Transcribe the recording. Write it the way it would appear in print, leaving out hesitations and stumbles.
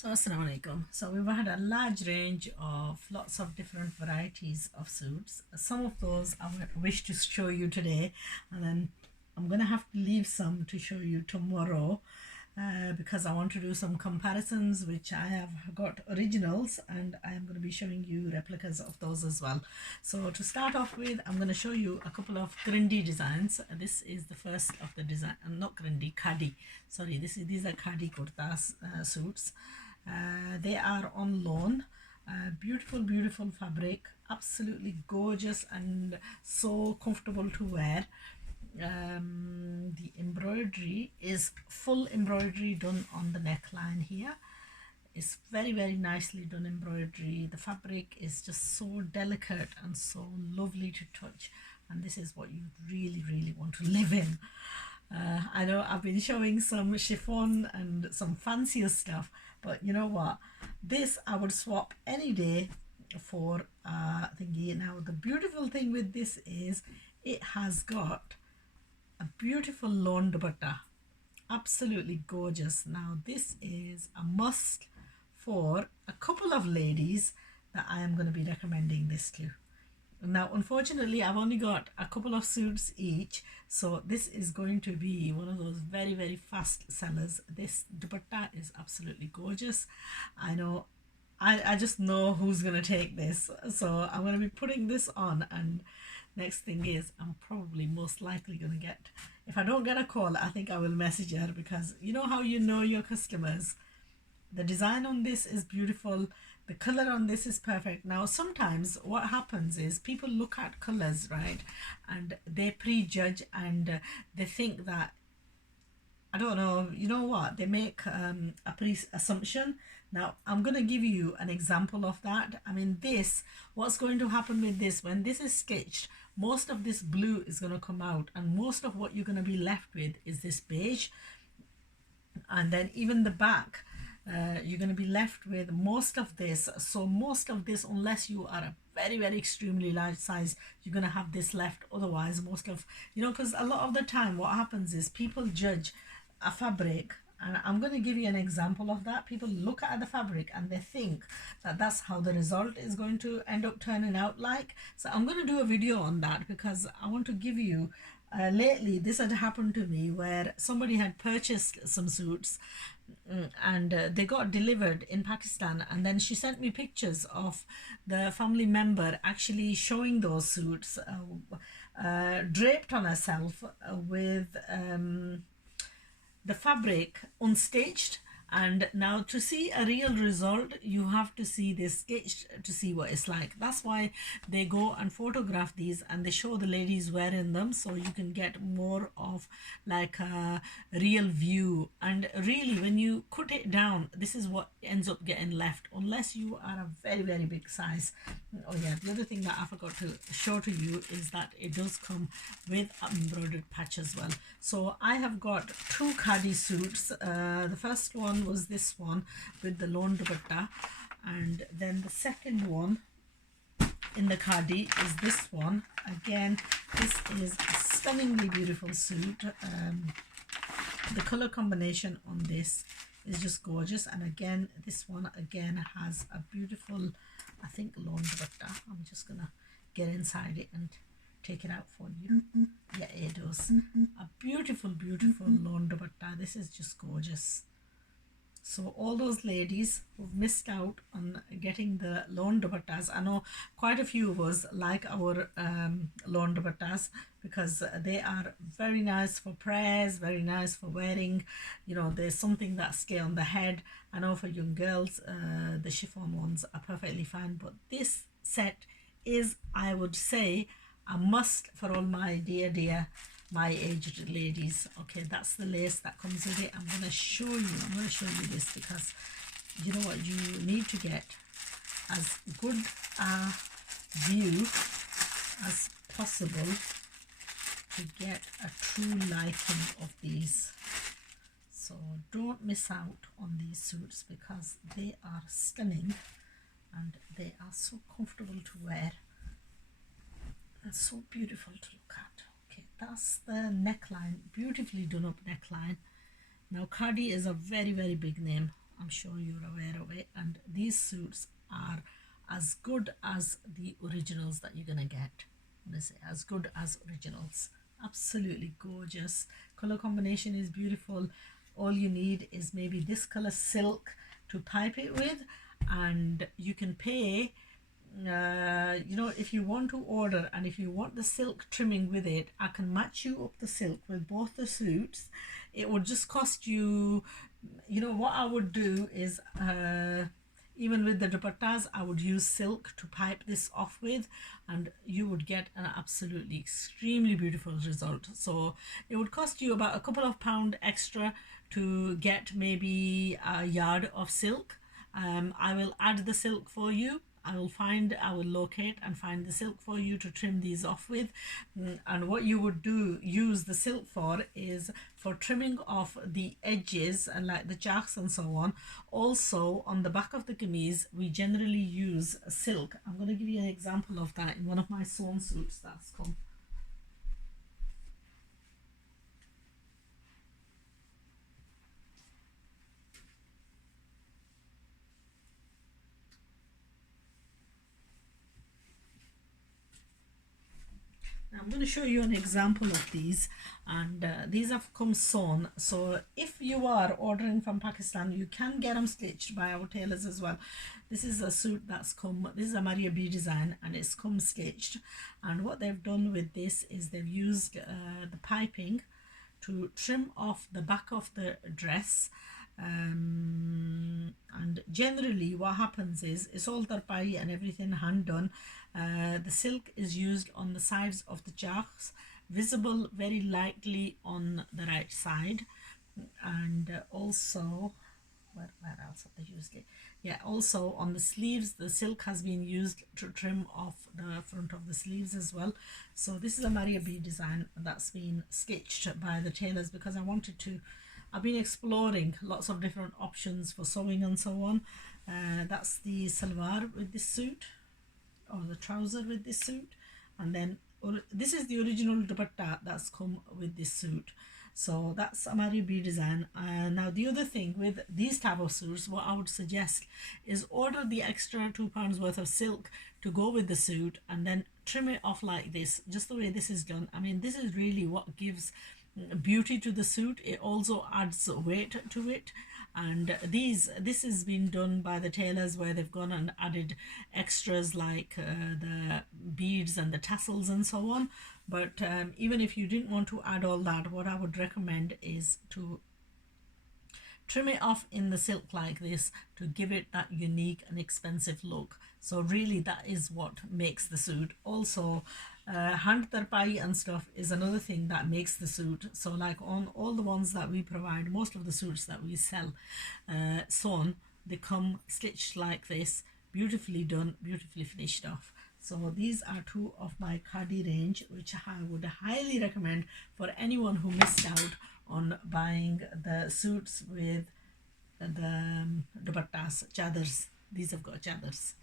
So Assalamu alaikum. So we've had a large range of lots of different varieties of suits. Some of those I wish to show you today, and then I'm gonna have to leave some to show you tomorrow because I want to do some comparisons, which I have got originals and I am going to be showing you replicas of those as well. So to start off with, I'm going to show you a couple of Grindi designs. This is the first of the design, not Grindi, Khadi. Sorry, these are Khadi kurtas suits. They are on loan. Beautiful fabric, absolutely gorgeous and so comfortable to wear. The embroidery is full embroidery done on the neckline here. It's very nicely done embroidery. The fabric is just so delicate and so lovely to touch, and this is what you really want to live in. I know I've been showing some chiffon and some fancier stuff, but you know what, this I would swap any day for thingy. Now the beautiful thing with this is it has got a beautiful lawn dupatta, absolutely gorgeous. Now this is a must for a couple of ladies that I am going to be recommending this to. Now unfortunately I've only got a couple of suits each, so this is going to be one of those very fast sellers. This dupatta is absolutely gorgeous. I know, I just know who's going to take this, so I'm going to be putting this on, and next thing is I'm probably most likely going to get, if I don't get a call, I think I will message her, because you know how you know your customers. The design on this is beautiful. The color on this is perfect. Now sometimes what happens is people look at colors, right, and they prejudge and they think that, I don't know, you know what, they make a assumption. Now I'm going to give you an example of that. I mean, this, what's going to happen with this, when this is stitched, most of this blue is going to come out, and most of what you're going to be left with is this beige. And then even the back, you're going to be left with most of this. So most of this, unless you are a very extremely large size, you're going to have this left. Otherwise, most of, you know, because a lot of the time what happens is people judge a fabric, and I'm going to give you an example of that. People look at the fabric and they think that that's how the result is going to end up turning out like. So I'm going to do a video on that, because I want to give you, lately this had happened to me where somebody had purchased some suits, and they got delivered in Pakistan, and then she sent me pictures of the family member actually showing those suits draped on herself with the fabric unstitched. And now to see a real result, you have to see this stitched to see what it's like. That's why they go and photograph these and they show the ladies wearing them, so you can get more of like a real view. And really, when you cut it down, this is what ends up getting left, unless you are a very big size. Oh yeah, the other thing that I forgot to show to you is that it does come with an embroidered patch as well. So I have got two khadi suits. The first one was this one with the lawn dupatta, and then the second one in the khadi is this one. Again, this is a stunningly beautiful suit. The color combination on this is just gorgeous, and again this one again has a beautiful, I think, lawn dupatta. I'm just gonna get inside it and take it out for you. Yeah, it does. A beautiful lawn dupatta. This is just gorgeous. So all those ladies who've missed out on getting the lawn dupattas, I know quite a few of us like our lawn dupattas, because they are very nice for prayers, very nice for wearing. You know, there's something that stay on the head. I know for young girls, the chiffon ones are perfectly fine, but this set is, I would say, a must for all my dear my aged ladies. Okay, that's the lace that comes with it. I'm going to show you this, because you know what, you need to get as good a view as possible to get a true liking of these. So don't miss out on these suits, because they are stunning and they are so comfortable to wear and so beautiful to look at. Okay, that's the neckline, beautifully done up neckline. Now Khaadi is a very big name. I'm sure you're aware of it, and these suits are as good as the originals that you're gonna get. Honestly, as good as originals. Absolutely gorgeous. Color combination is beautiful. All you need is maybe this color silk to pipe it with, and you can pay you know, if you want to order and if you want the silk trimming with it, I can match you up the silk with both the suits. It would just cost you, you know, what I would do is even with the dupattas, I would use silk to pipe this off with, and you would get an absolutely extremely beautiful result. So it would cost you about a couple of pound extra to get maybe a yard of silk. I will add the silk for you. I will locate and find the silk for you to trim these off with. And what you would use the silk for is for trimming off the edges and like the jacks and so on. Also on the back of the kameez, we generally use silk. I'm going to give you an example of that in one of my sewn suits that's come. I'm going to show you an example of these, and these have come sewn. So if you are ordering from Pakistan, you can get them stitched by our tailors as well. This is a suit that's come, this is a Maria B design, and it's come stitched. And what they've done with this is they've used the piping to trim off the back of the dress. And generally what happens is it's all tarpai and everything hand done. The silk is used on the sides of the jacks, visible very lightly on the right side, and also where else have they used it? Yeah, also on the sleeves the silk has been used to trim off the front of the sleeves as well. So this is a Maria B design that's been stitched by the tailors because I wanted to, I've been exploring lots of different options for sewing and so on. That's the salwar with this suit, or the trouser with this suit, and then this is the original dupatta that's come with this suit. So that's a Maria B design. Now the other thing with these type of suits, what I would suggest is order the extra £2 worth of silk to go with the suit, and then trim it off like this, just the way this is done. I mean, this is really what gives beauty to the suit. It also adds weight to it, and this has been done by the tailors where they've gone and added extras like the beads and the tassels and so on. But even if you didn't want to add all that, what I would recommend is to trim it off in the silk like this to give it that unique and expensive look. So really that is what makes the suit. Also hand tarpai and stuff is another thing that makes the suit. So like on all the ones that we provide, most of the suits that we sell sewn, they come stitched like this, beautifully done, beautifully finished off. So these are two of my khadi range, which I would highly recommend for anyone who missed out on buying the suits with the dupattas, chadars. These have got chadars.